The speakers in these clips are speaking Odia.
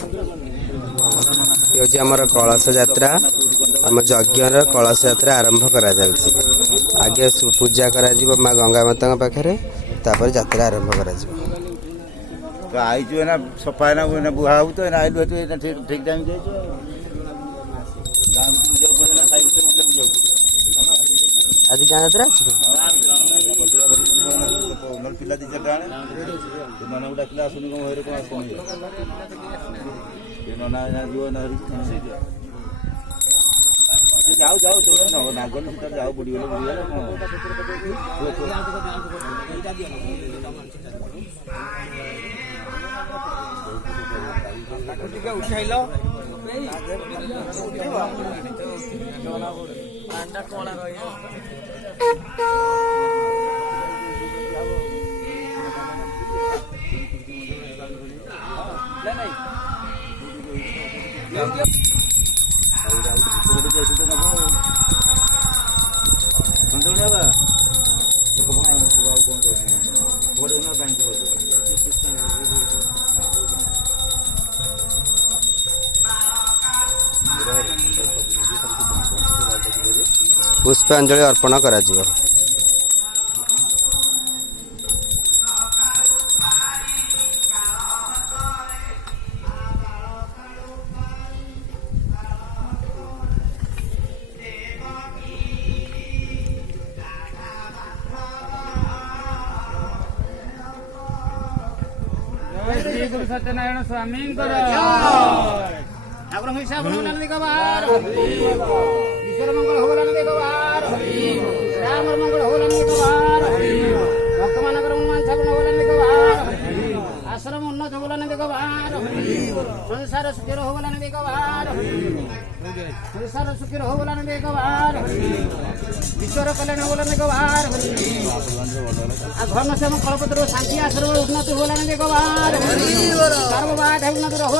ये हूँ आमर कलश यात्रा आम यज्ञर कलश यात्रा आरंभ करा जाउछि। आगे पूजा करा जिवो माँ गंगा माता पाखे तापर यात्रा आरंभ करा जिवो। तो आई ना सफा ना बुहा हो तो आइलु ठीक टाइम गाँव बुझाऊ पड़े ना साई विषय बुझाऊ आज गाँ यात्रा अच्छी पिला दी चार मान डाकिला आसुनि कौन घर कौन आसुनि ना जीव ना जाओ जाओ तुम नागन भर जाओ बुढ़ी उठाइल पुष्पांजलि अर्पण करा जिवो। श्री गुरु सत्यनारायण स्वामी ठाकुर हिसाब ईश्वर मंगल हो राम मंगल हो भक्त मानकर हनुमान छापन हो आश्रम उन्नत हो संसार सुखी हो संसार सुखी हो ईश्वर कल्याण हो घन से कलपत्र शांति आश्रम उन्नति हो सर्वबाध उन्नति हो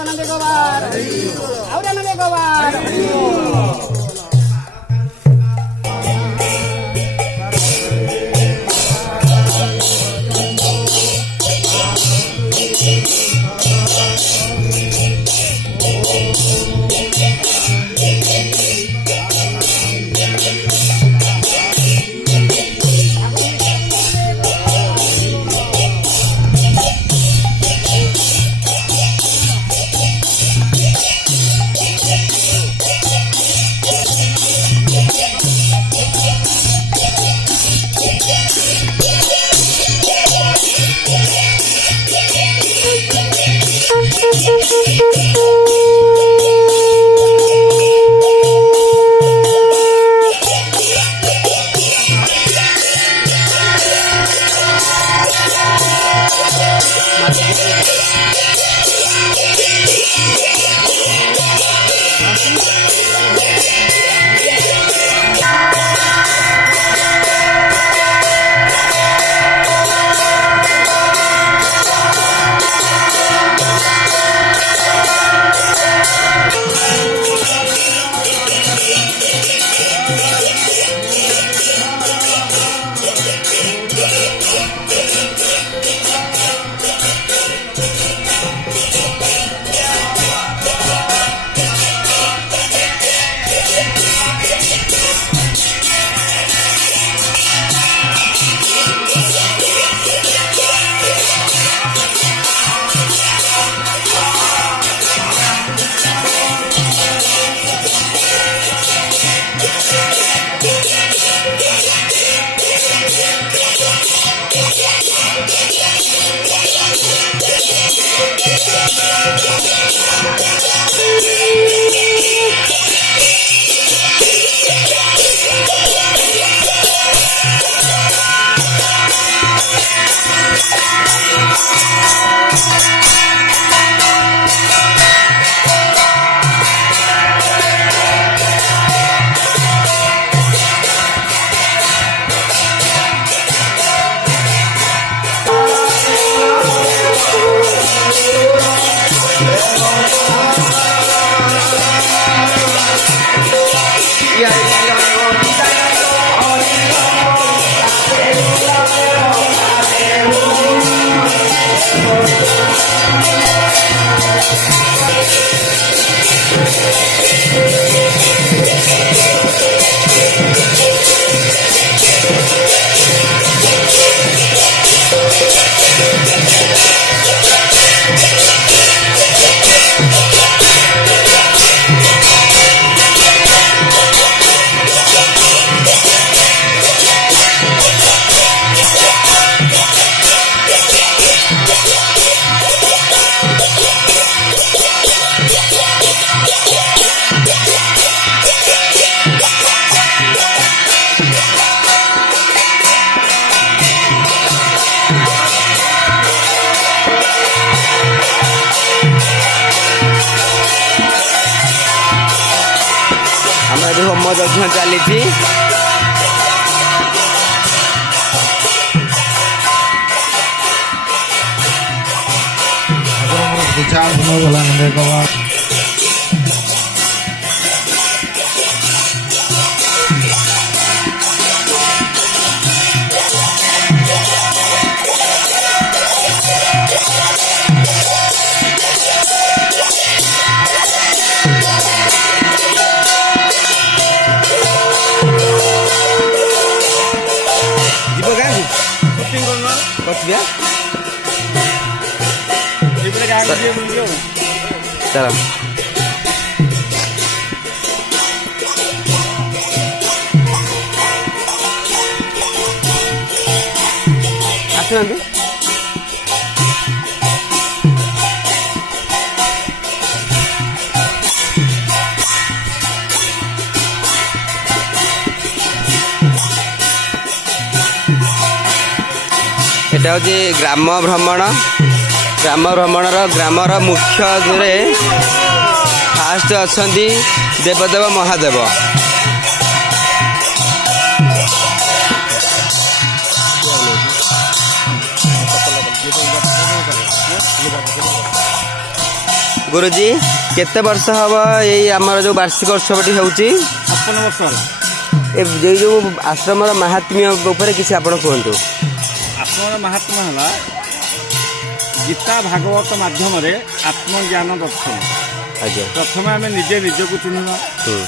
ଏଠି ହୋମ ଯଜ୍ଞ ଚାଲିଛି। ପୂଜା ଗଲା ନନ୍ଦେକବା ଯିବ ଗାଁକୁ ସୁଟିଂ କରୁନ ବସିବା ଏପଟେ ଗାଁକୁ ଯିବେ ବୁଲିକି ଆଉ। ଚାଲ। ଆସୁନାହାନ୍ତି। এটা হচ্ছে গ্রাম ভ্রমণ। গ্রাম ভ্রমণর গ্রামর মুখ্ୟରେ ফার্স্ট অଛନ୍ତି দেবদেব মহাদেব। গুরুজি কেতে বর্ষ হব এই আমার যে বার্ষিক উৎসবটি হচ্ছে? 56 ବର୍ଷ ହେଲା। এই যে আশ্রমর মাহাত্ম্য উপরে কিছু আপনার কুহতু। ଆତ୍ମର ମାହାତ୍ମ୍ୟ ହେଲା ଗୀତା ଭାଗବତ ମାଧ୍ୟମରେ ଆତ୍ମଜ୍ଞାନ ଦର୍ଶନ। ଆଜ୍ଞା। ପ୍ରଥମେ ଆମେ ନିଜେ ନିଜକୁ ଚିହ୍ନିବା,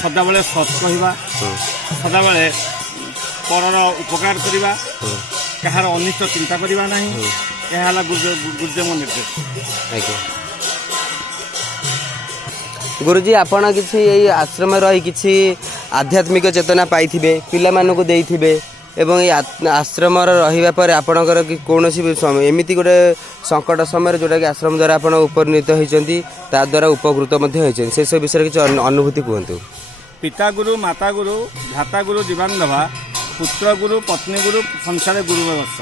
ସଦାବେଳେ ସତ୍ କହିବା, ସଦାବେଳେ ପରର ଉପକାର କରିବା, କାହାର ଅନିଷ୍ଟ ଚିନ୍ତା କରିବା ନାହିଁ। ଏହା ହେଲା ଗୁରୁଦେବ ନିର୍ଦ୍ଦେଶ। ଆଜ୍ଞା। ଗୁରୁଜୀ ଆପଣ କିଛି ଏଇ ଆଶ୍ରମରେ ରହି କିଛି ଆଧ୍ୟାତ୍ମିକ ଚେତନା ପାଇଥିବେ, ପିଲାମାନଙ୍କୁ ଦେଇଥିବେ ଏବଂ এই ଆଶ୍ରମର ରହିବା ପରେ ଆପଣଙ୍କର କୌଣସି ଏମିତି ଗୋଟେ ସଙ୍କଟ ସମୟରେ ଯେଉଁଟାକି ଆଶ୍ରମ ଦ୍ୱାରା ଆପଣ ଉପନୀତ ହୋଇଛନ୍ତି, ତା ଦ୍ୱାରା ଉପକୃତ ମଧ୍ୟ ହୋଇଛନ୍ତି, ସେସବୁ ବିଷୟରେ କିଛି ଅନୁଭୂତି କୁହନ୍ତୁ। ପିତା ଗୁରୁ, ମାତା ଗୁରୁ, ଭ୍ରାତା ଗୁରୁ, ଜୀବାନ୍ଧବା, ପୁତ୍ର ଗୁରୁ, ପତ୍ନୀ ଗୁରୁ, ସଂସାର ଗୁରୁ ବ୍ୟବସ୍ଥ।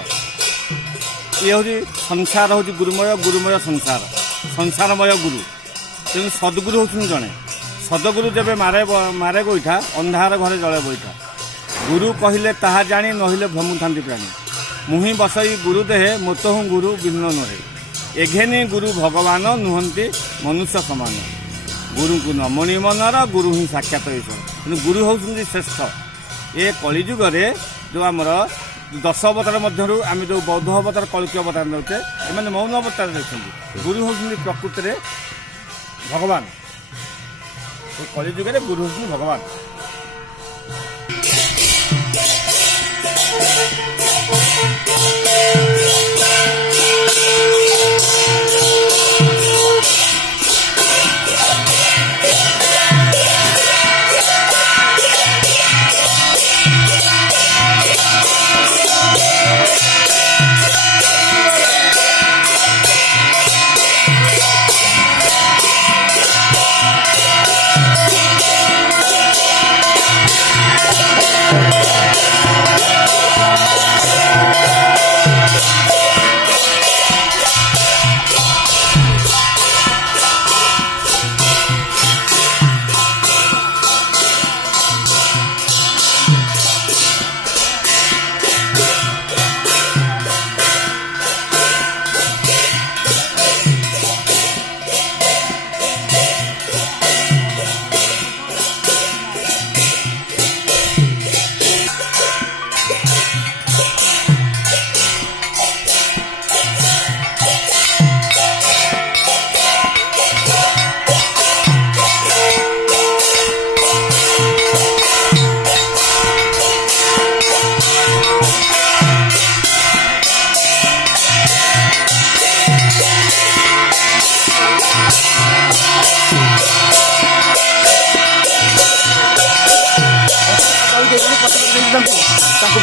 ଇଏ ହେଉଛି ସଂସାର ହେଉଛି ଗୁରୁମୟ, ଗୁରୁମୟ ସଂସାର, ସଂସାରମୟ ଗୁରୁ। ତେଣୁ ସଦ୍ଗୁରୁ ହେଉଛନ୍ତି ଜଣେ। ସଦଗୁରୁ ଯେବେ ମାରେ ଗୋଇଠା, ଅନ୍ଧାର ଘରେ ଜଳେ ବଇଠା। ଗୁରୁ କହିଲେ ତାହା ଜାଣି, ନହିଲେ ଭ୍ରମୁଥାନ୍ତି ପ୍ରାଣୀ। ମୁହିଁ ବସଇ ଗୁରୁ ଦେହେ, ମୋତ ହୁଁ ଗୁରୁ ଭିନ୍ନ ନୁହେଁ। ଏଘେନି ଗୁରୁ ଭଗବାନ, ନୁହନ୍ତି ମନୁଷ୍ୟ ସମାନ। ଗୁରୁଙ୍କୁ ନମଣି ମନର, ଗୁରୁ ହିଁ ସାକ୍ଷାତ ଈଶ୍ୱର। କିନ୍ତୁ ଗୁରୁ ହେଉଛନ୍ତି ଶ୍ରେଷ୍ଠ। ଏ କଳିଯୁଗରେ ଯେଉଁ ଆମର 10 ଅବତାର ମଧ୍ୟରୁ ଆମେ ଯେଉଁ ବୌଦ୍ଧ ଅବତାର, କଳକି ଅବତାର ନେଉଛେ, ଏମାନେ ମୌନ ଅବତାର ନେଉଛନ୍ତି। ଗୁରୁ ହେଉଛନ୍ତି ପ୍ରକୃତିରେ ଭଗବାନ। ଏ କଳିଯୁଗରେ ଗୁରୁ ହେଉଛନ୍ତି ଭଗବାନ। ତାଙ୍କୁ